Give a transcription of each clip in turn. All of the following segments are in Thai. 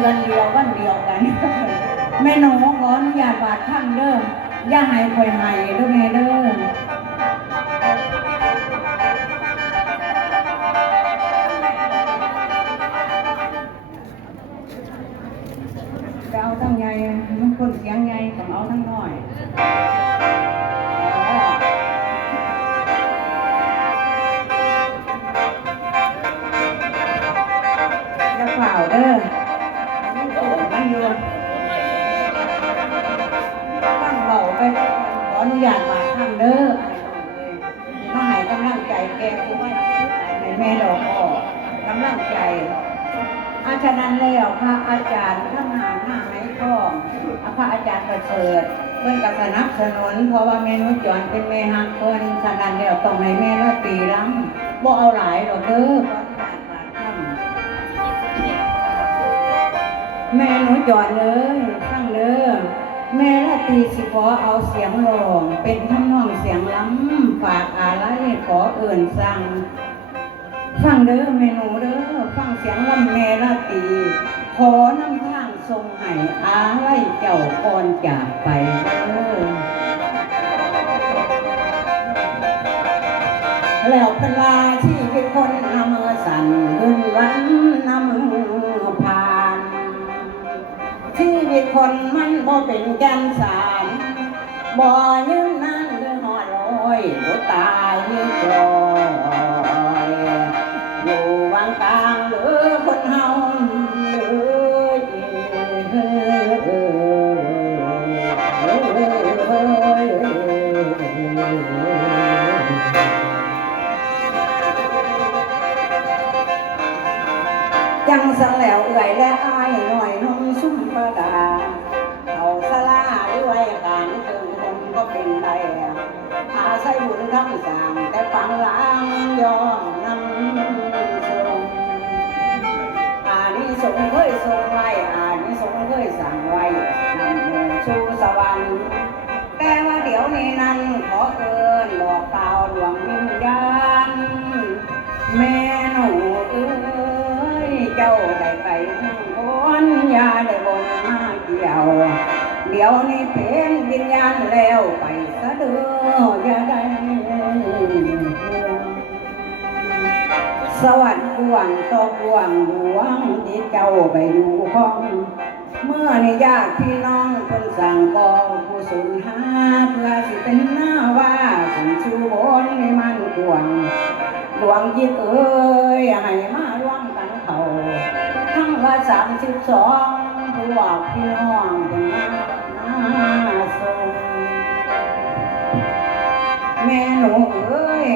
ดือนเดียววันเดียวกันแม่หนูขออนุญาตบาดข้างเด้ออย่าให้คอยให้เด้อแม่เด้อจะเอาทั้งใหญ่มันคนเสียงใหญ่ต้องเอาทั้งน้อยจะเปล่าเด้อ อ้อยู่ตั้งเบาไปขออนุญาตมาทำเด้อมาให้กำลังใจแกคือว่าในแม่ดอกออกกำลังใจ อาฉะนั้นแล้วพระอาจารย์ท่านหาหน้าไม้ทอพระอาจารย์ประเสริฐเพิ่นก็สนับสนุนเพราะว่าแม่นุจอนเป็นแม่ฮักเพิ่นฉะนั้นแล้วต้องให้แม่ละตีล้ำบ่เอาหลายดอกเด้อ แม่หนูจอดเลยฟังเด้อแม่ละตีสิขอเอาเสียงร้องเป็นทำนองเสียงล้ำฝากอะไรขอเอื่นสั่งฟังเด้อแม่หนูเด้อฟังเสียงลำแม่ละตีขอนำทางทรงให้อาไล่เจ้าก่อนจากไปเด้อแล้วพลา คนมันบ่เป็นแกนสารบ่ยืนนั่นหรือหอดลอยบ่ตายยืนรอ สู่สวรรค์แต่ว่าเดี๋ยวนี้นั้นขอเกินบอกกล่าวดวงวิญญาณแม่หนูเอ้ยเจ้าได้ไปทั้งคนยาได้บนมาเกี่ยว เดี๋ยวนี้เป็นวิญญาณแล้วไปซะเด้ออย่าได้ห่วงสวัสดิ์กวงตอกกวงหลวงที่เจ้าไปอยู่ห้อง เมื่อนี่ญาติพี่น้องคนสั่งกองผู้สูญหาเพื่อสิเป็นหน้าว่าคนชูบนในมันกวงหลวงจิตเอ้ยให้มาร่วมกันเขา ทั้งว่าสามสิบสองพวกพี่น้องเป็นมาส่งแม่หนูเอ้ย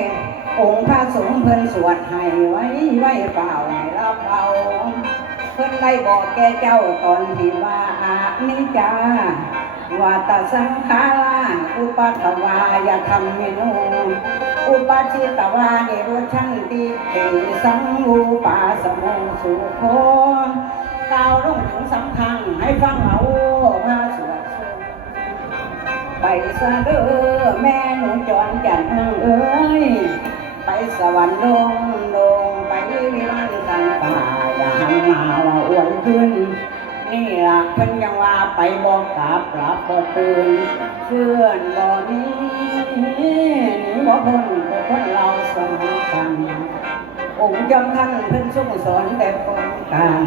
องค์พระสงฆ์เพิ่นสวดให้ไว้ไว้เปล่า เพิ่นได้บอกแกเจ้าตอนที่ว่าอานิจาว่าตสังขาราอุปัตวายาธรรมเมนูอุปาชิตวานิรุชันติเกสังวูปาสโมสุโคกล่าวลงถึงสำคัญให้ฟังเอาพระสวดไปซะเด้อแม่หนูจอนจันทร์เอ้ยไปสวรรค์ลง วิมานกันป่าอย่าหันมาว่าอ้วนขึ้น นี่ล่ะเพิ่นยังว่าไปบอกกลับกลับบ่ตื่นเชื่อนบ่หนี้หนีบ่พ้นบ่พ้นเราสมอกันองค์จอมท่านเพิ่นทรงสอนแต่ปนการ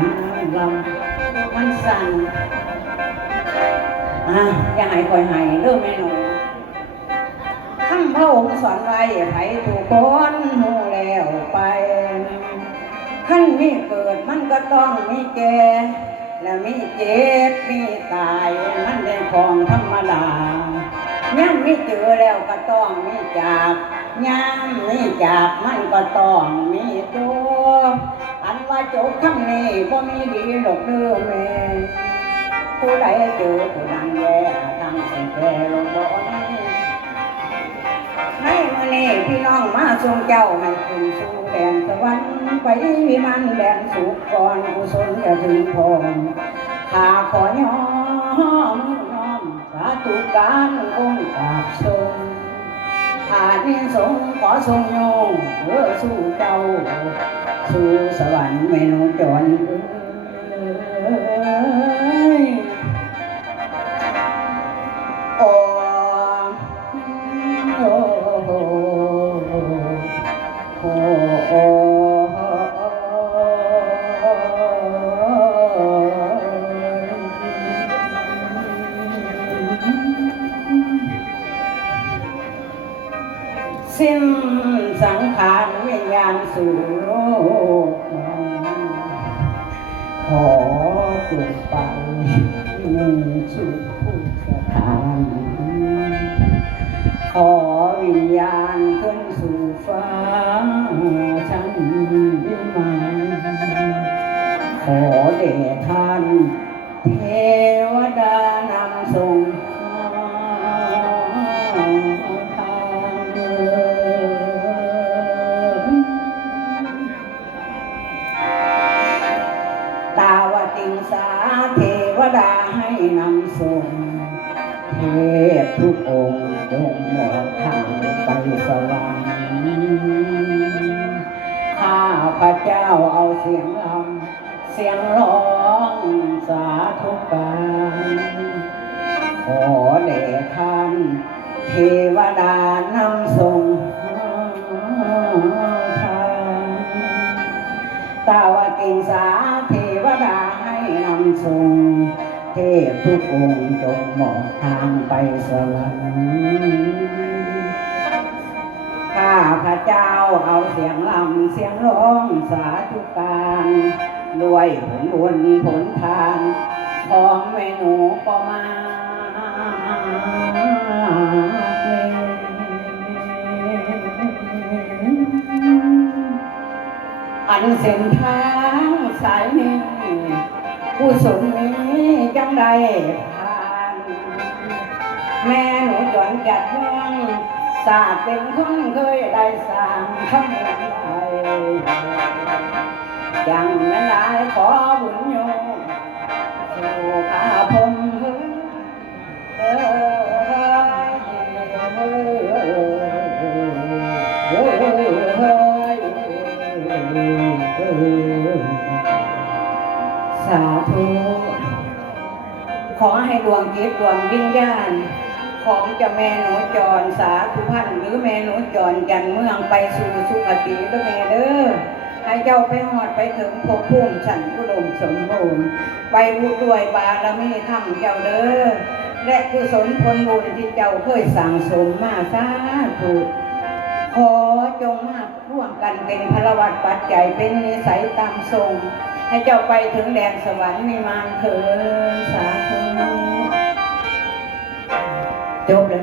ลำมันสั่นอะอย่าให้คอยให้เด้อแม่หนูคำพระองค์สอนไว้ให้ทุกคนหูแล้วไป ขั้นมีเกิดมันก็ต้องมีแก่และมีเจ็บมีตายมันเป็นของธรรมดายังมีเจอแล้วก็ต้องมีจากยังมีจากมันก็ต้องมีตัวอันว่าจบคำนี้บ่มีดีหรอกเด้อแม่ผู้ใดเจอผู้นั้นแย่ทำสิ่งแก่ลงบ่ได้ให้มื่อนี้พี่น้องมาทรงเจ้าให้ขึ้นสู่แดนสวรรค์ ไปวิมันแดงสุขก่อนกุศลจะถึงพรข้าขอยอมน้อมสาธุการองค์กราบทรงอานิสงขอทรงโยงเพื่อสู่เจ้า สู่สวรรค์เมนูจนเอ้ สิ้นสังขารวิญญาณสู่โลกขอจงไปในสุดผู้สถานขอวิญญาณขึ้นสู่ฟ้าชั้นวิมานขอเดชท่ สียงลำเสียงร้องสาธุการขอเดชท่านเทวดานำส่งทางตาวติงสาเทวดาให้นำส่งเทพทุกองค์จงมองทางไปสวรรค์ เจ้าเอาเสียงลำเสียงร้องสาธุการด้วยผลบุญผลทานของแม่หนูก็มาอันเส้นทางสายนี้ผู้สนนี้จังใดผ่าน แม่หนูจนจัดเมือง ศาสตร์เป็นคนเคยได้สร้างคำนั้นไว้จังนั้นหลายขอบุญโยสู่ข้าพงเฮ้ยเยเฮ้ยเฮ้ยเฮ้ยเฮ้ยเฮ้ยสาธุขอให้ดวงจิตดวงวิญญาณ ของเจ้าแม่หนูจรสาธุพันธ์หรือแม่หนูจรจันเมืองไปสู่สุคติเด้อแม่เด้อให้เจ้าไปหอดไปถึงภพภูมิฉันอุดมสมบูรณ์ไปบุด้วยบารมีธรรมเจ้าเด้อและกุศลผลบุญที่เจ้าเคยสั่งสมมาสาธุขอจงมาร่วมกันเป็นพลวัตปัจจัยเป็นนิสัยตามทรง ให้เจ้าไปถึงแดนสวรรค์มีมานเถิดสาธุ จบแล้ว